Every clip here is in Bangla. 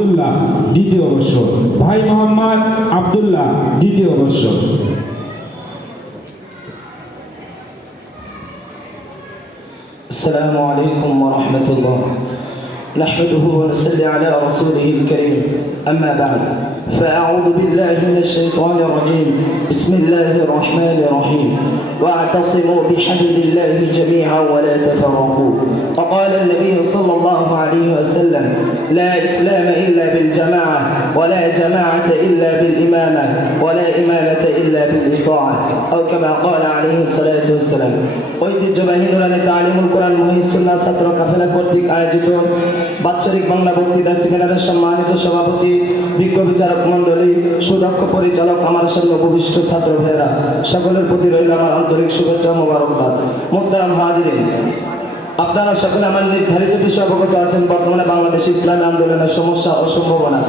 আব্দুল্লাহ দ্বিতীয় বর্ষ, ভাই মোহাম্মদ আব্দুল্লাহ দ্বিতীয় বর্ষ। السلام عليكم ورحمة الله. نحمده ونصلي على رسوله الكريم. أما بعد فأعوذ بالله من الشيطان الرجيم. بسم الله الرحمن الرحيم. واعتصموا بحبل الله جميعا ولا تفرقوا. وقال النبي صلى الله عليه وسلم: لا إسلام إلا بالجماعة، ولا جماعة إلا بالإمامة، ولا إمامة إلا بالإطاعة، أو كما قال عليه الصلاة والسلام. ঐতিহ্যবাহী নুরানি তালিমুল কোরআন মুহিজ সুন্নাহ ছাত্র কাফেলা কর্তৃক আয়োজিত বাৎসরিক বাংলা বক্তৃতা সেমিনারের সম্মানিত সভাপতি, বিজ্ঞ বিচারক মণ্ডলী, সুদক্ষ পরিচালক, আমার সঙ্গে উপবিষ্ট ছাত্র ভাইয়েরা, সকলের প্রতি রইল আমার আন্তরিক শুভেচ্ছা ও মোবারকবাদ। মুহতারাম হাজিরিন, আপনারা সকলে আমার নির্ধারিত বিষয় অবগত আছেন। বর্তমানে বাংলাদেশে ইসলামী আন্দোলনের সমস্যা ও সম্ভাবনা,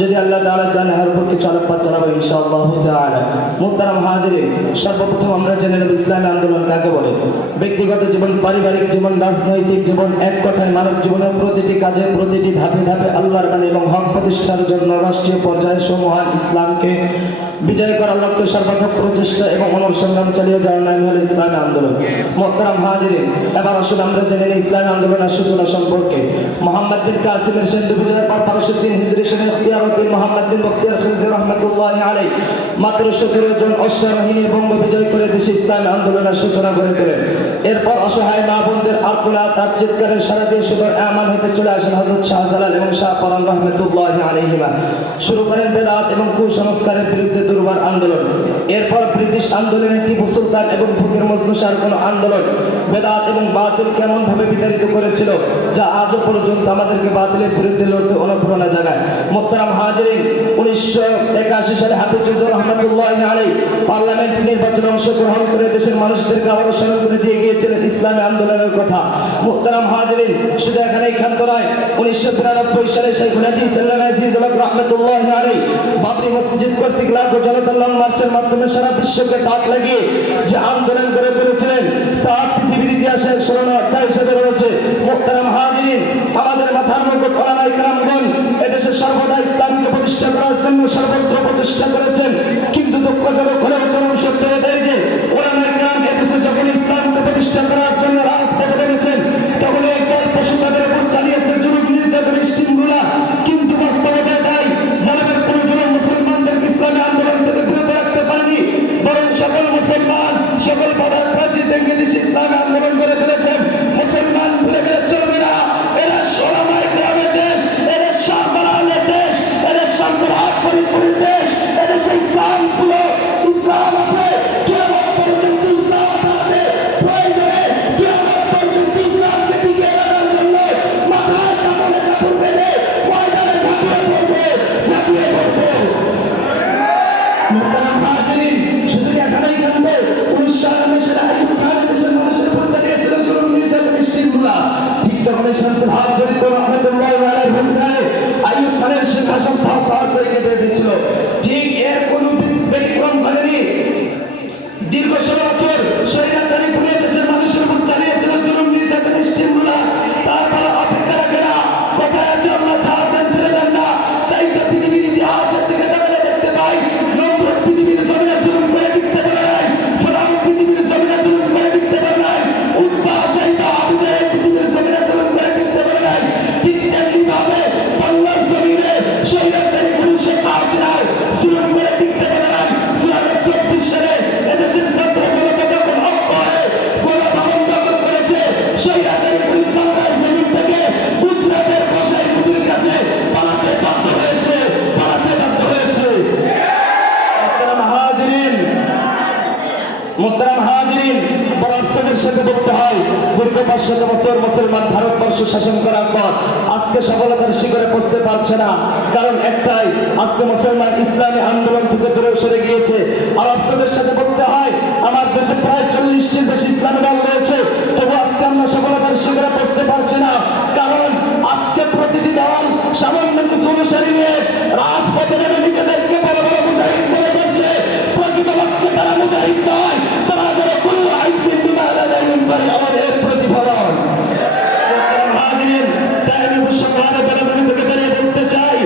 যদি আল্লাহ তাআলা চান এর উপর কিছু আলোকপাত চালাবো ইনশাআল্লাহ তাআলা। মুহতারাম হাজিরিন, সর্বপ্রথম আমরা জেনে নেব ইসলামী আন্দোলন কাকে বলে। ব্যক্তিগত জীবন, পারিবারিক জীবন, রাজনৈতিক জীবন, এক কথায় মানব জীবনের প্রতিটি কাজে, প্রতিটি ধাপে ধাপে আল্লাহর বাণী এবং হক প্রতিষ্ঠার জন্য রাষ্ট্রীয় পর্যায়ে সমূহান ইসলামকে বিজয় করার লক্ষ্যে সর্বাত্মক প্রচেষ্টা এবং অনুসন্ধান চালিয়ে যাওয়ার নাম হল ইসলামী আন্দোলন। মুহতারাম হাজিরিন, এবার আসুন আমরা জেনে নিই ইসলামী আন্দোলনের সূচনা সম্পর্কে। মোহাম্মদ বিন কাসিমের সিন্ধু বিজয়ের পর 1203 হিজরি সনে ইখতিয়ারউদ্দিন মোহাম্মদ বিন বখতিয়ার খিলজি রাহমাতুল্লাহি আলাইহি মাত্র 17 জন অশ্বারোহী নিয়ে বঙ্গ বিজয় করে দেশে ইসলামী আন্দোলনের সূচনা করে তোলেন। এরপর অসহায় মা বোনদের আর্তনাদ তার চিৎকারের সারা দিয়ে সুদূর আমান হতে চলে আসেন হযরত শাহজালাল এবং শাহ পরান রাহমাতুল্লাহি আলাইহিমা। শুরু করেন বেদাত এবং কুসংস্কারের বিরুদ্ধে দুর্বার আন্দোলন। এরপর ব্রিটিশ আন্দোলনের টিপু সুলতান এবং ফকির মজনু শাহর কোন আন্দোলন বেদাত এবং বাতিল কেমন ভাবে বিতাড়িত করেছিল, যা আজও পর্যন্ত আমাদেরকে বাতিলের বিরুদ্ধে লড়তে অনুপ্রেরণা জাগায়। মুহতারাম হাজিরিন, 1981 সালে হাফিজুর রহমাতুল্লাহি আলাইহি পার্লামেন্ট নির্বাচনে অংশগ্রহণ করে দেশের মানুষদেরকে আবারও স্মরণ করে দিয়ে গিয়েছিলেন ইসলামী আন্দোলনের কথা। মুহতারাম হাজিরিন, শুধু এখানেই ক্ষান্ত নয়, 1992 সালে শেখুল হাদিস আল-আজিজ রহমাতুল্লাহি আলাইহি বাবরি মসজিদ কর্তৃক লাখো জনতা লং মার্চের মাধ্যমে সারা বিশ্বকে তাক লাগিয়ে যে আন্দোলন করে তুলেছিলেন, তা পৃথিবীর ইতিহাসে স্মরণীয় অধ্যায় হিসেবে রয়েছে। মুহতারাম হাজিরিন, আমাদের মাথার মুকুট ওলামায়ে কেরামগণ এদেশে সর্বদা ইসলামকে প্রতিষ্ঠা করার জন্য সর্বত্র প্রচেষ্টা করেছেন, কিন্তু দুঃখজনক হলেও চরম সত্য এটাই যে ওলামায়ে কেরাম এদেশে যখন ইসলামকে প্রতিষ্ঠা করার জন্য রাজপথে নেমেছেন, তখন একদল পশু তাদের উপর চালিয়েছে জুলুম, নির্যাতন, স্টিমগুলা। কিন্তু বাস্তবতা এটাই, যাদের কোনো জুলুম মুসলমানদেরকে ইসলামী আন্দোলন থেকে বিরত রাখতে পারেনি, বরং সকল মুসলমান সকল বাধার প্রাচীর ভেঙে দেশে ইসলামী আন্দোলন করে তুলেছেন। মুসলমান ভুলে গেলে চলবে না, এরা ওলামায়ে কেরামের দেশ, এরা শাহজালালের দেশ, এরা শামসুল ফরিদপুরের দেশ। এদেশে ইসলাম ছিল, ইসলাম আছে, কিয়ামত পর্যন্ত ইসলাম থাকবে। প্রয়োজনে কিয়ামত পর্যন্ত ইসলামকে টিকিয়ে রাখার জন্য মাথায় কাপড়ে কাপড় বেঁধে ময়দানে ঝাঁপিয়ে পড়বে, ঝাঁপিয়ে পড়বে। মুহতারাম হাজিরিন, শুধু এখানেই থামবে। 1991 সালে আইয়ুব খান দেশের মানুষের উপর চালিয়েছিলেন জুলুম, নির্যাতন, স্টিমগুলা। ঠিক তখন শামসুল হক ফরিদপুর রহমাতুল্লাহি আলাইহির ভূমিকায় আইয়ুব খানের সিংহাসন থার করে কেটে দিয়েছিল। ঠিক এর কোনো ব্যতিক্রম ঘটেনি। দীর্ঘ 16 বছর স্বৈরাচারী পুলিশ দেশের মানুষের উপর চালিয়েছিলেন জুলুম, নির্যাতন, স্টিমগুলা। তারপর অপেক্ষা রাখে না, কোথায় আছে আল্লাহ ছাড়বেন, ছেড়ে দেন না। তাই তো পৃথিবীর ইতিহাসের থেকে তাহলে দেখতে পাই, নমরুদ পৃথিবীর জমিনে জুলুম করে বিকতে পারে নাই, ফিরআউন পৃথিবীর জমিনে জুলুম করে বিকতে পারে নাই, উতবা শাইবা আবু জাহেল পৃথিবীর জমিনে জুলুম করে বিকতে পারে নাই। ঠিক তেমনি ভাবে বাংলার জমিনে স্বৈরাচারী পুলিশ শেখ হাসিনাও জুলুম করে বিকতে পারে নাই। 2024 সালে এদেশের ছাত্র জনতা যখন ঐক্য হয়ে গণভবন দখল করেছে, স্বৈরাচারী পুলিশ বাংলার জমিন থেকে গুজরাটের কসাই মুদির কাছে পালাতে বাধ্য হয়েছে, পালাতে বাধ্য হয়েছে। মুহতারাম হাজিরিন, মুহতারাম হাজিরিন, বড় আফসোসের সাথে বলতে হয়, দীর্ঘ 500 বছর মুসলমান ভারতবর্ষ শাসন করার পর আজকে সফলতার শিখরে পৌঁছতে পারছে না। কারণ একটাই, আজকে মুসলমান ইসলামী আন্দোলন থেকে দূরে সরে গিয়েছে। আর আফসোসের সাথে বলতে হয়, আমার দেশে প্রায় 40টির বেশি ইসলামী দল রয়েছে, তবু আজকে আমরা সফলতার শিখরে পৌঁছতে পারছি না। কারণ আজকে প্রতিটি দল সামান্য কিছু অনুসারী নিয়ে রাজপথে নেমে নিজেদেরকে বড় বড় মুজাহিদ বলে করছে। প্রকৃতপক্ষে তারা মুজাহিদ নয়, তারা যারা কুল্লু হিজবিন বিমা লাদাইহিম আমাদের প্রতিফলন। তাই আমি অবশ্য বলতে চাই,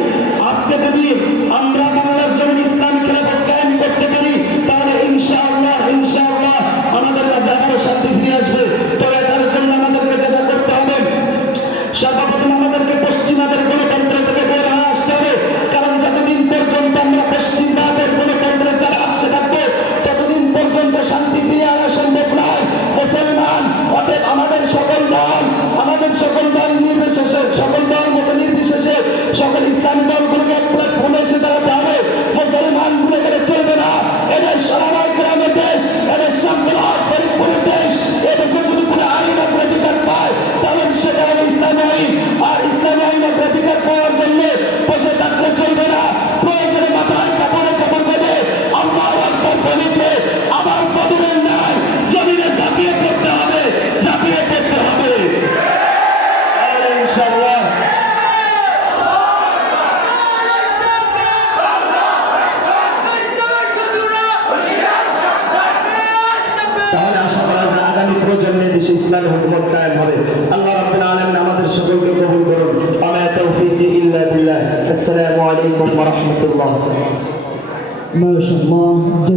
ইসলামী দলগুলোকে এক প্ল্যাটফর্মে এসে দাঁড়াতে হবে। মুসলমান ভুলে গেলে চলবে না। এদের সারা গ্রামের দেশ, এদের শামসুল হক ফরিদপুরের দেশ। এদেশে যদি কোনো আইন অগ্রাধিকার পায় তাহলে সেটা হবে ইসলামী আইন। আর ইসলামী আইন অগ্রাধিকার পাওয়ার জন্য বসে থাকলে চলবে না। প্রয়োজনে মাথায় কাপড়ে কাপড় বেঁধে আল্লাহু আকবার বলিতে আবার বদরের ন্যায় জমিনে ঝাঁপিয়ে পড়তে হবে, ঝাঁপিয়ে পড়তে হবে। আর ইনশাআল্লাহ তাহলে আশা করা যায় আগামী প্রজন্মে দেশে ইসলামী হুকুমত কায়েম হবে। আল্লাহ রাব্বুল আলামিন আমাদের সকলকে কবুল করুন। আমা তাওফীকি ইল্লা বিল্লাহ। আসসালামু আলাইকুম ওয়া রাহমাতুল্লাহ। মাশাআল্লাহ।